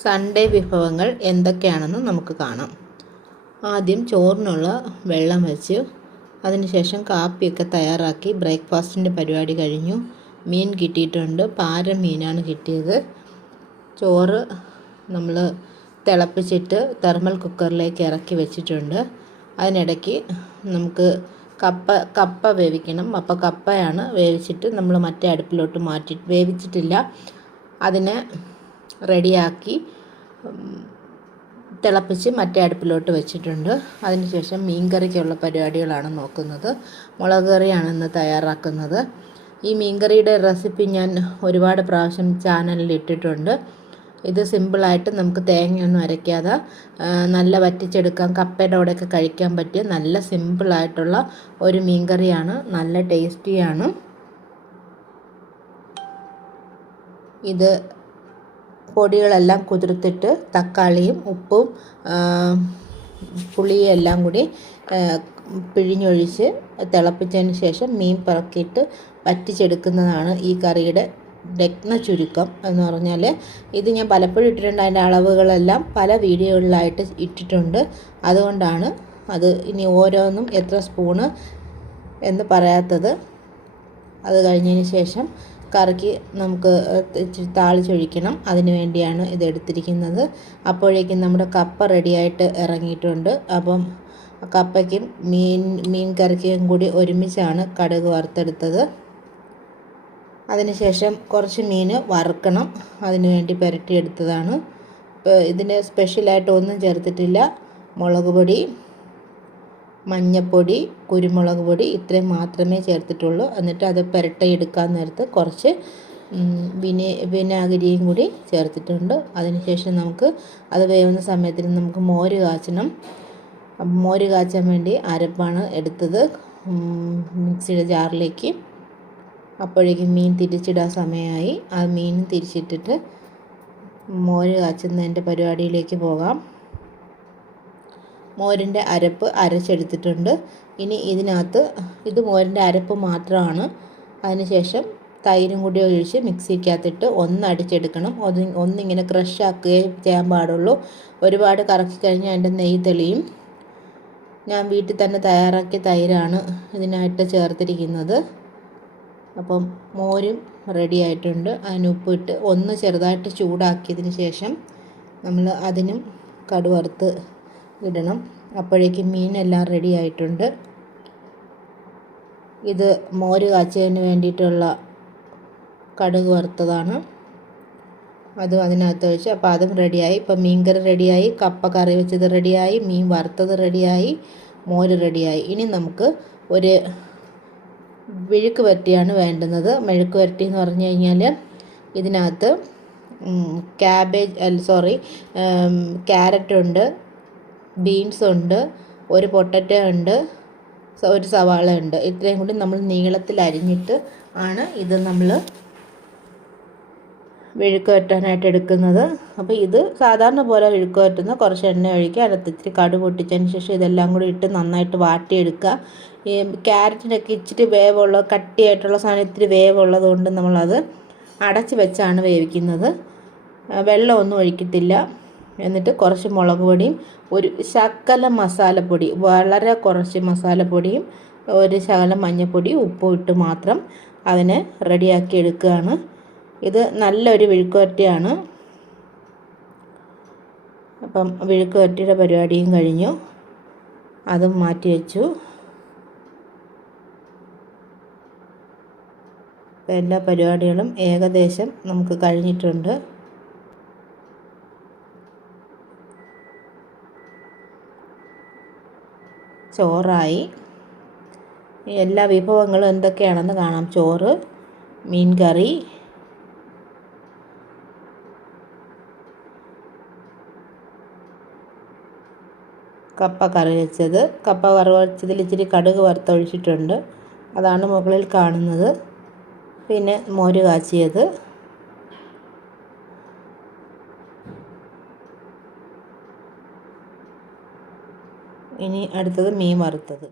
Sunday വിഭവങ്ങൾ എന്തൊക്കെയാണെന്ന് നമുക്ക് കാണാം. ആദ്യം ചോറിനുള്ള വെള്ളം വെച്ച് അതിനുശേഷം കാപ്പിയൊക്കെ തയ്യാറാക്കി ബ്രേക്ക്ഫാസ്റ്റിൻ്റെ പരിപാടി കഴിഞ്ഞു. മീൻ കിട്ടിയിട്ടുണ്ട്. പാര മീനാണ് കിട്ടിയത്. ചോറ് നമ്മൾ തിളപ്പിച്ചിട്ട് തെർമൽ കുക്കറിലേക്ക് ഇറക്കി വെച്ചിട്ടുണ്ട്. അതിനിടയ്ക്ക് നമുക്ക് കപ്പ വേവിക്കണം. അപ്പോൾ കപ്പയാണ് വേവിച്ചിട്ട് നമ്മൾ മറ്റേ അടുപ്പിലോട്ട് മാറ്റി വേവിച്ചിട്ടില്ല. അതിനെ റെഡിയാക്കി തിളപ്പിച്ച് മറ്റേ അടുപ്പിലോട്ട് വെച്ചിട്ടുണ്ട്. അതിനുശേഷം മീൻ കറിക്കുള്ള പരിപാടികളാണ് നോക്കുന്നത്. മുളക് കറിയാണ് ഇന്ന് തയ്യാറാക്കുന്നത്. ഈ മീൻ കറിയുടെ റെസിപ്പി ഞാൻ ഒരുപാട് പ്രാവശ്യം ചാനലിൽ ഇട്ടിട്ടുണ്ട്. ഇത് സിമ്പിളായിട്ട് നമുക്ക് തേങ്ങയൊന്നും അരയ്ക്കാതെ നല്ല വറ്റിച്ചെടുക്കാം. കപ്പയുടെ കൂടെയൊക്കെ കഴിക്കാൻ പറ്റിയ നല്ല സിമ്പിളായിട്ടുള്ള ഒരു മീൻ കറിയാണ്. നല്ല ടേസ്റ്റിയാണ്. ഇത് പൊടികളെല്ലാം കുതിർത്തിട്ട് തക്കാളിയും ഉപ്പും പുളിയും എല്ലാം കൂടി പിഴിഞ്ഞൊഴിച്ച് തിളപ്പിച്ചതിന് ശേഷം മീൻ പറക്കിയിട്ട് വറ്റിച്ചെടുക്കുന്നതാണ് ഈ കറിയുടെ രത്ന ചുരുക്കം എന്ന് പറഞ്ഞാൽ. ഇത് ഞാൻ പലപ്പോഴും ഇട്ടിട്ടുണ്ട്. അതിൻ്റെ അളവുകളെല്ലാം പല വീഡിയോകളിലായിട്ട് ഇട്ടിട്ടുണ്ട്. അതുകൊണ്ടാണ് അത് ഇനി ഓരോന്നും എത്ര സ്പൂണ് എന്ന് പറയാത്തത്. അത് കഴിഞ്ഞതിന് ശേഷം കറിക്ക് നമുക്ക് താളിച്ചൊഴിക്കണം. അതിന് വേണ്ടിയാണ് ഇതെടുത്തിരിക്കുന്നത്. അപ്പോഴേക്കും നമ്മുടെ കപ്പ റെഡിയായിട്ട് ഇറങ്ങിയിട്ടുണ്ട്. അപ്പം കപ്പയ്ക്കും മീൻ കറിക്കും കൂടി ഒരുമിച്ചാണ് കടുക് വറുത്തെടുത്തത്. അതിനുശേഷം കുറച്ച് മീൻ വറുക്കണം. അതിന് വേണ്ടി പുരട്ടിയെടുത്തതാണ്. ഇതിന് സ്പെഷ്യലായിട്ട് ഒന്നും ചേർത്തിട്ടില്ല. മുളക് പൊടി, മഞ്ഞൾപ്പൊടി, കുരുമുളക് പൊടി ഇത്രയും മാത്രമേ ചേർത്തിട്ടുള്ളൂ. എന്നിട്ട് അത് പുരട്ടിയെടുക്കാൻ നേരത്ത് കുറച്ച് വിനാഗിരിയും കൂടി ചേർത്തിട്ടുണ്ട്. അതിനുശേഷം നമുക്ക് അത് വേവുന്ന സമയത്തിന് നമുക്ക് മോര് കാച്ചണം. മോര് കാച്ചാൻ വേണ്ടി അരപ്പാണ് എടുത്തത് മിക്സിയുടെ ജാറിലേക്ക്. അപ്പോഴേക്കും മീൻ തിരിച്ചിടാൻ സമയമായി. ആ മീൻ തിരിച്ചിട്ടിട്ട് മോര് കാച്ചുന്നതിൻ്റെ പരിപാടിയിലേക്ക് പോകാം. മോരിൻ്റെ അരപ്പ് അരച്ചെടുത്തിട്ടുണ്ട്. ഇനി ഇതിനകത്ത് ഇത് മോരിൻ്റെ അരപ്പ് മാത്രമാണ്. അതിനുശേഷം തൈരും കൂടി ഒഴിച്ച് മിക്സിക്കകത്തിട്ട് ഒന്നടിച്ചെടുക്കണം. ഒന്നിങ്ങനെ ക്രഷ് ആക്കുകയും ചെയ്യാൻ പാടുള്ളൂ. ഒരുപാട് കറക്കി കഴിഞ്ഞാൽ അതിൻ്റെ നെയ്യ് തെളിയും. ഞാൻ വീട്ടിൽ തന്നെ തയ്യാറാക്കിയ തൈരാണ് ഇതിനായിട്ട് ചേർത്തിരിക്കുന്നത്. അപ്പം മോരും റെഡി ആയിട്ടുണ്ട്. അതിന് ഉപ്പിട്ട് ഒന്ന് ചെറുതായിട്ട് ചൂടാക്കിയതിന് ശേഷം നമ്മൾ അതിനും കടുവറുത്ത് ഇടണം. അപ്പോഴേക്കും മീനെല്ലാം റെഡി ആയിട്ടുണ്ട്. ഇത് മോര് കാച്ചതിന് വേണ്ടിയിട്ടുള്ള കടുക് വറുത്തതാണ്. അതും അതിനകത്ത് ഒഴിച്ച് അപ്പോൾ അതും റെഡിയായി. ഇപ്പം മീൻ കറി റെഡിയായി, കപ്പ കറി വെച്ചത് റെഡിയായി, മീൻ വറുത്തത് റെഡിയായി, മോര് റെഡിയായി. ഇനി നമുക്ക് ഒരു മെഴുക്ക് വരട്ടിയാണ് വേണ്ടുന്നത്. മെഴുക്ക് വരട്ടി എന്ന് പറഞ്ഞു കഴിഞ്ഞാൽ ഇതിനകത്ത് ക്യാരറ്റ് ഉണ്ട്, ബീൻസ് ഉണ്ട്, ഒരു പൊട്ടറ്റോ ഉണ്ട്, ഒരു സവാള ഉണ്ട്. ഇത്രയും കൂടി നമ്മൾ നീളത്തിൽ അരിഞ്ഞിട്ട് ആണ് ഇത് നമ്മൾ മെഴുക്ക് വരട്ടാനായിട്ട് എടുക്കുന്നത്. അപ്പോൾ ഇത് സാധാരണ പോലെ മെഴുക്ക് വരട്ടുന്ന കുറച്ച് എണ്ണ ഒഴിക്കുക. അതിനകത്ത് ഇത്തിരി കടുക് പൊട്ടിച്ചതിന് ശേഷം ഇതെല്ലാം കൂടി ഇട്ട് നന്നായിട്ട് വാട്ടിയെടുക്കുക. ഈ ക്യാരറ്റിനൊക്കെ ഇച്ചിരി വേവുള്ള കട്ടിയായിട്ടുള്ള സാധനം ഇത്തിരി വേവുള്ളത് കൊണ്ട് നമ്മളത് അടച്ച് വെച്ചാണ് വേവിക്കുന്നത്. വെള്ളമൊന്നും ഒഴിക്കത്തില്ല. എന്നിട്ട് കുറച്ച് മുളക് പൊടിയും ഒരു ശകലം മസാലപ്പൊടി, വളരെ കുറച്ച് മസാലപ്പൊടിയും ഒരു ശകലം മഞ്ഞൾപ്പൊടിയും ഉപ്പും ഇട്ട് മാത്രം അതിനെ റെഡിയാക്കി എടുക്കുകയാണ്. ഇത് നല്ലൊരു മെഴുക്ക് വരട്ടിയാണ്. അപ്പം മെഴുക്ക് വരട്ടിയുടെ പരിപാടിയും കഴിഞ്ഞു. അതും മാറ്റി വെച്ചു. എല്ലാ പരിപാടികളും ഏകദേശം നമുക്ക് കഴിഞ്ഞിട്ടുണ്ട്. ചോറായി. എല്ലാ വിഭവങ്ങളും എന്തൊക്കെയാണെന്ന് കാണാം. ചോറ്, മീൻ കറി, കപ്പ കറി വെച്ചത്. കപ്പ കറി വെച്ചതിൽ ഇച്ചിരി കടുക് വറുത്തൊഴിച്ചിട്ടുണ്ട്. അതാണ് മുകളിൽ കാണുന്നത്. പിന്നെ മോര് കാച്ചിയത്. ഇനി അടുത്തത് മീൻ വറുത്തത്.